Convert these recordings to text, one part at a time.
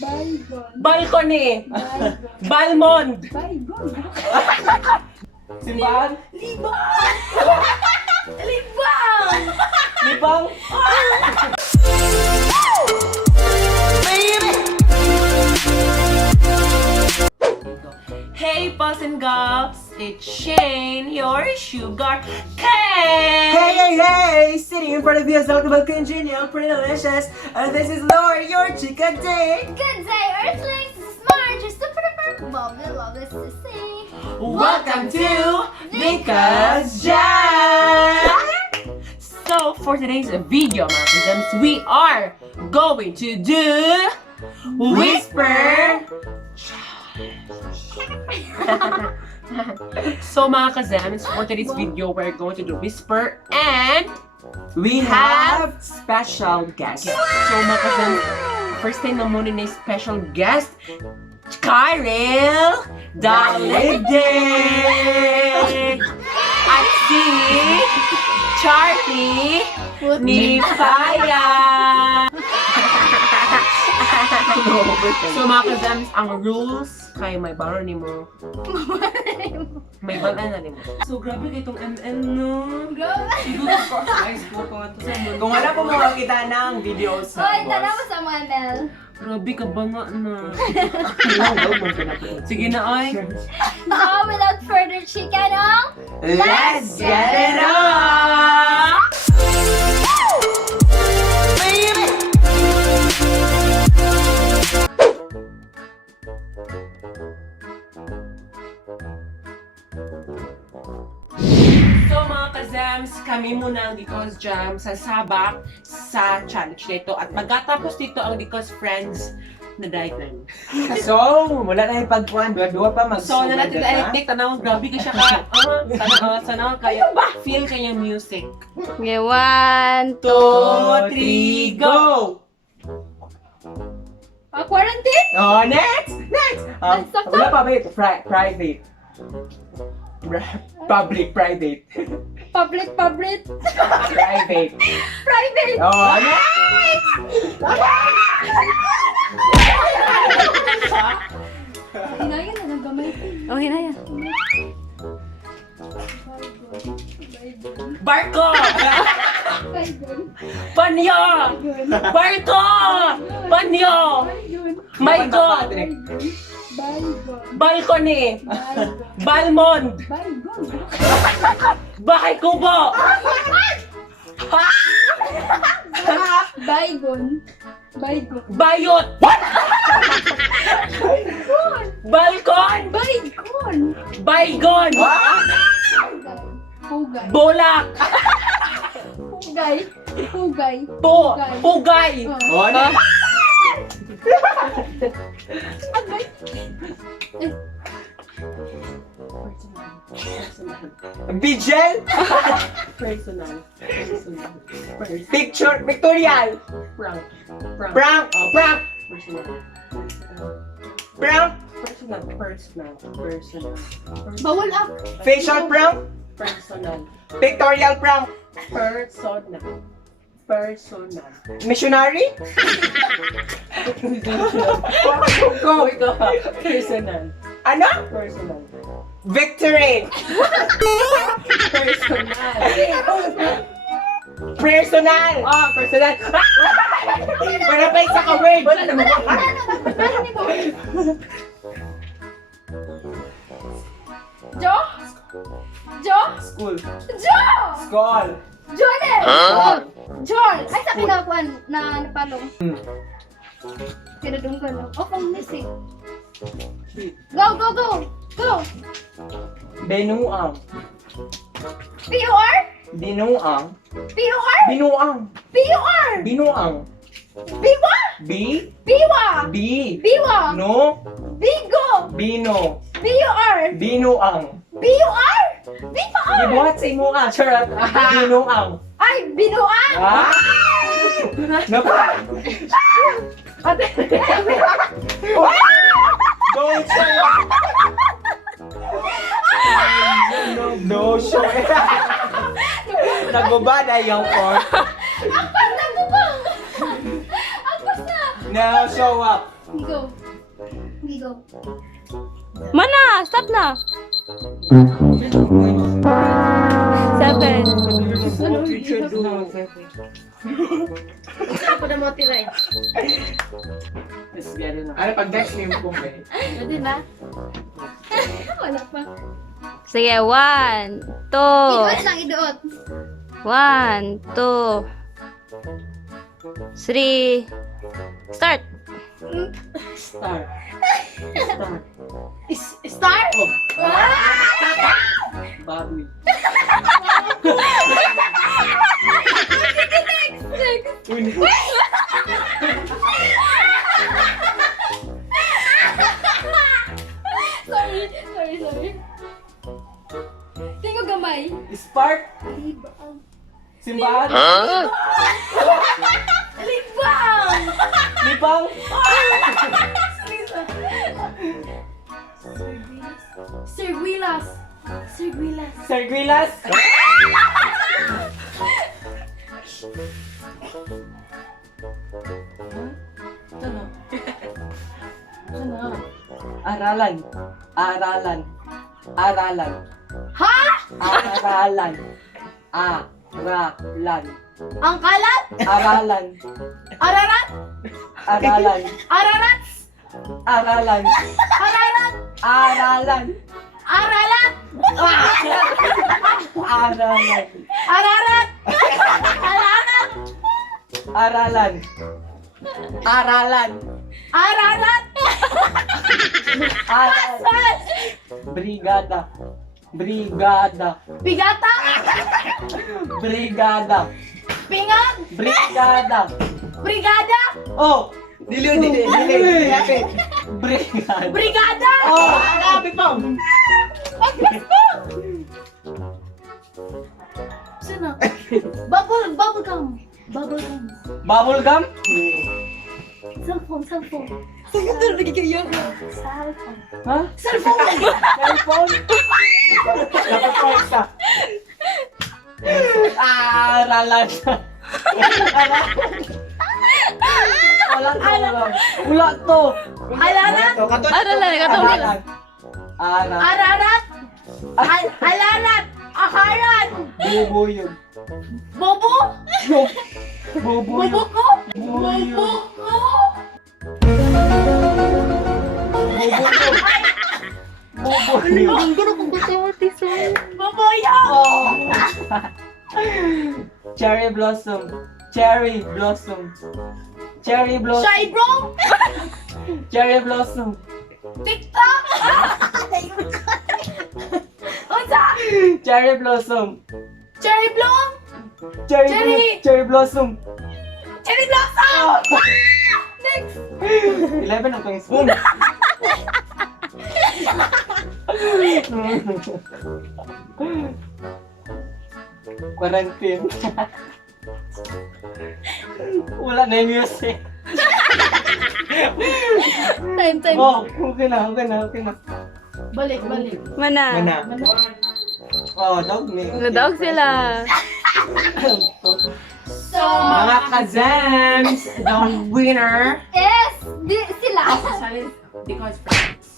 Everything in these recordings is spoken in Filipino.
Baygon. Balcony. Baygon. Balmond. Baygon. Simbahan. Libang! Libang! Libang. Hey, boys and girls, it's Shane, your sugar cane. Hey! Sitting in front of you is Dr. Congenial, pretty delicious. And this is LOUR, your chica day. Good day, Earthlings! This is MARJ, your super duper lovely sissy. Welcome to the Couz Jam. So for today's video, mga kazams, we are going to do Whisper. So mga kazams, for today's video, we're going to do Whisper and We have special guests. so mga kazams, first time na muna na special guest, Caireal, Daligdig, at si Charlie, Nipaya. So mga kazams, ang rules kay may baro ni mo. May balan na ni mo. So grabe kay itong ML no. Siguro ko sa ice po ko ito sa mundo. Kung wala po mga kita ng video sa Hoy, tara mo sa mga ML. Grabe ka ba nga na. Sige na ay. So, without further chicken, Let's get it on! So mga kazams, kami muna ang Couz Jam sa sabak sa challenge nito. At magkatapos dito ang Couz Friends na diagram. So, wala na yung pagkuhan. Dua pa mag- So, na natin Daligdig, tanaw, grabe ka siya ka. Sana kaya, feel kaya music. Okay, 1, 2, 3, go! quarantine? Oh, next! Next! Ang sakto. Wala pa ba ito? Private. Public, private. Public. Private. Private! Oh, next! Hinayan na ng gamay ko. Oh, hinayan. Barko! Baygon. Panyo! Barko! Panyo! My God! Baygon. Balcony! Baygon. Balmond! Baygon. Bahay kubo! Baygon. Baygon. Bayot! Balkon! Baygon. Baygon! Hugay. Bolak! Hugay. Hugay. Pugay! Oh, next! Agay. Vigil! Personal. Picture, pictorial! Prank. Prank! Prank! Personal. Prank! Personal. Bawal up. Facial prank! Personal. Pictorial prank! Personal. Missionary? Go! Personal. Ano? Personal. Victory! Personal. Personal! Personal. Wala pa isa ka word! Wala naman. Jo? Jo? School. Jo! School. Jonel! John! Ay, sa kinakuan na napalong. Kinadung ka lang. Oh, kung missing. Go! Go! Benuang. P-U-R? Binuang. P-U-R? Binuang. P-U-R? Binuang. Biwa? B. Biwa? B. Biwa? No. Bigo? Bino. B-U-R? Binuang. B-U-R? B-U-R? Ibuhat sa imo nga, sure. Binuang. Ay, binuang? Ah? Napa? Ate! Don't show up! No show. Nagbaba na yung phone. Akpas na bubang! Akpas na! No show up. Go. Go. Mana? Stop na. 7. Ako na mo tiray. Yes, gano'n na. Ano pag next name ko may? Pwede na? Wala pa. Sige, 1, 2. Iduot lang, iduot. 1, 2, 3. Start. Star. Star? Baboy. Sorry. Tingko gamay. Spark. Simbahan. Ligbang! Lipang. Sirguilas. Serguilas. Aralan. Aralan. Aralan. Ha? Aralan. Aralan. Ang kalat? Aralan. Ararat? Aralan. Ararats? Aralan. Ararat? Aralan. Aralat? Aralan. Ararat? Ararat? Aralan. Aralan. Ararat? Aralan. Brigada. Brigada. Bigata? Brigada. Pingag? Brigada. Brigada? Oh! Dili. Brigada. Brigada? Oh! Grabe pa! Sino? Bubblegum. Bubble gum? Cellphone. Ha? Cellphone! Cellphone? Dapat pa isa. Aralan. Wala to. Alarat? Aralan. Aralan. Ararat? Alarat? Aharat? Bobo yun. Bobo? Bobo yun. Bobo ko? Bobo yun. Bobo ko? Bobo yun. Bobo yun? Cherry blossom. Cherry blossom. Cherry blossom. Shy bro? Cherry blossom. TikTok? Unsa? Cherry blossom. Cherry bloom? Cherry blossom. Cherry blossom? Next! 11 ang pang spoon. Quarantine. Wala na yung music. Time. Oh, okay na. Balik. Mana? Oh, dog me. Nadog sila. So, Mga kazams, the winner. yes! Sila. Because friends.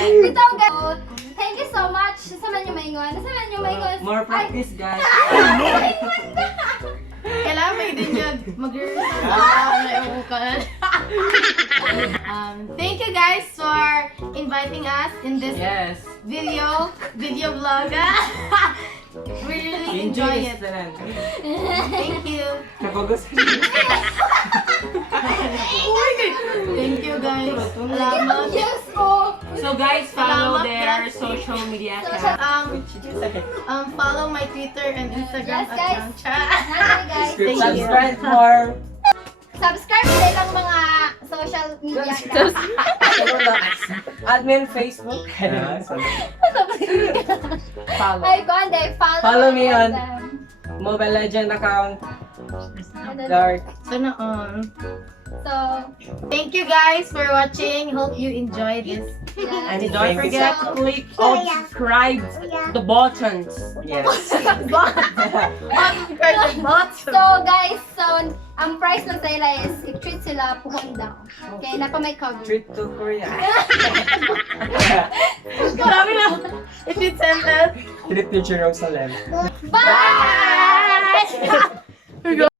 Ito, guys. Thank you so much. Nasaman niyo maingon. More practice, guys. Kailangan may din yun. Mag-rehearsal. Thank you guys for inviting us in this Yes. video vlog. We really enjoy it. Thank you. Napagos. Thank you guys. Salamat. Yes po. So guys, follow Salamat, their guys. social media accounts. Follow my Twitter and Instagram Yes, guys. account. Guys, Thank you. Subscribe for subscribe sa ilang mga social media. admin Facebook. Follow. Ay, go on there. Follow me on them. Mobile Legend account. And then- Dark. Sana on. So, Thank you guys for watching. Hope you enjoy this. yeah. And don't forget to click on subscribe the buttons. Yes. So guys, so ang price lang sa ila is i-treat sila puhon daw. Okay, na pa may cover. Treat to Korea. Grabe na. If it's sentence. Treat to Jerusalem. Bye!